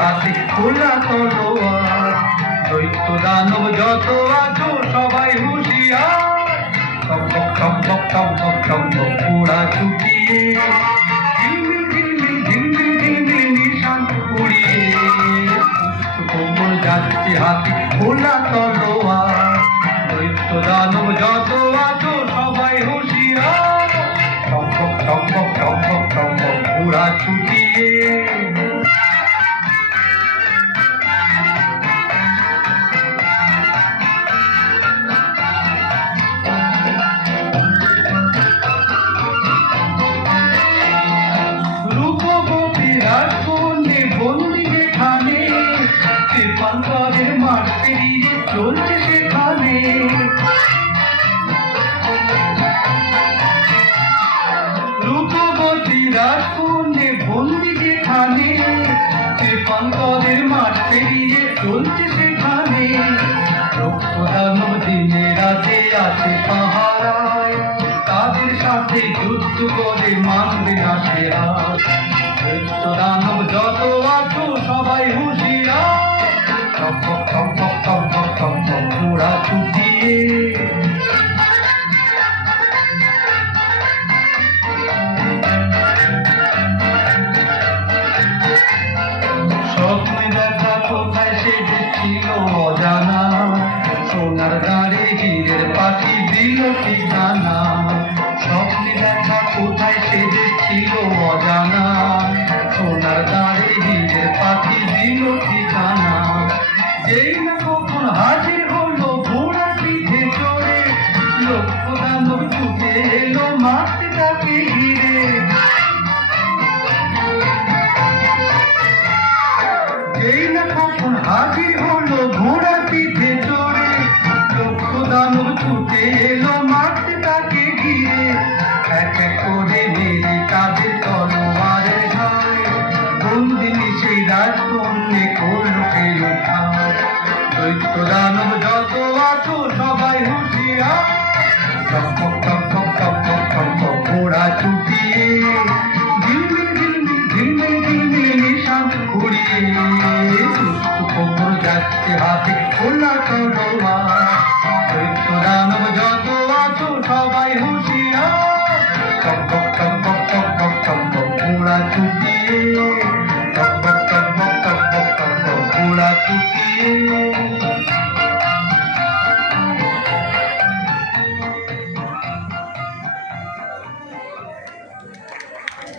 হাতে খোলা তলোয়ার। দৈত্য দানব যত আছো সবাই হুঁশিয়ার। টকবক টকবক টকবক টকবক পোড়া ছুটিয়ে, ঝিলমিল ঝিলমিল ঝিলমিল ঝিলমিল নিশান উড়িয়ে। দুষ্ট কোমর যাচ্ছে হাতে খোলা তলোয়ার। দৈত্য দানব যত আছো সবাই হুঁশিয়ার। টকবক টকবক টকবক টকবক পোড়া ছুটিয়ে। পান্তারের মাঠ পেরিয়ে চলছে সেখানে। রূপবতী রাজকন্যে বন্দি যেখানে, পান্তারের মাঠ পেরিয়ে চলছে সেখানে। রক্তদানব দিনে রাতে আছে পাহারায়, তাদের সাথে যুদ্ধ করে মানবে না সে হার। রক্তদানব যত আছো সবাই হুঁশিয়ার। টকবক টকবক টকবক টকবক পোড়া ছুটিয়ে। স্বপ্নে দেখা কোথায় সে যে ছিল অজানা, সোনার দাঁড়ে হীরের পাখি দিল ঠিকানা। স্বপ্নে দেখা কোথায় সে যে ছিল অজানা, সোনার দাঁড়ে হীরের পাখি দিল ঠিকানা। যেই না কখন হাজির হলো ঘোড়া পিঠে চড়ে, লক্ষ্য দানব ছুটে এলো মাঠে তাকে ঘিরে। যেই না কখন হাজির হলো ঘোড়া পিঠে চড়ে, লক্ষ্য দানব ছুটে এলো মাঠে তাকে ঘিরে। এক এক করে মেরে তাদের তলোয়ারের ঝাড়, বন্দিনী সেই রাজকন্যে করল এলো ঠাড়। দৈত্য দানব যত আছো সবাই হুঁশিয়ার। টকবক টকবক টকবক টকবক পোড়া ছুটিয়ে, ঝিলমিল ঝিলমিল ঝিলমিল ঝিলমিল নিশান উড়িয়ে। দুষ্ট কোমর যাচ্ছে হাতে খোলা তলোয়ার। দৈত্য দানব যত আছো সবাই হুঁশিয়ার। টকবক টকবক টকবক টকবক পোড়া ছুটিয়ে, টকবক টকবক টকবক টকবক পোড়া ছুটিয়ে।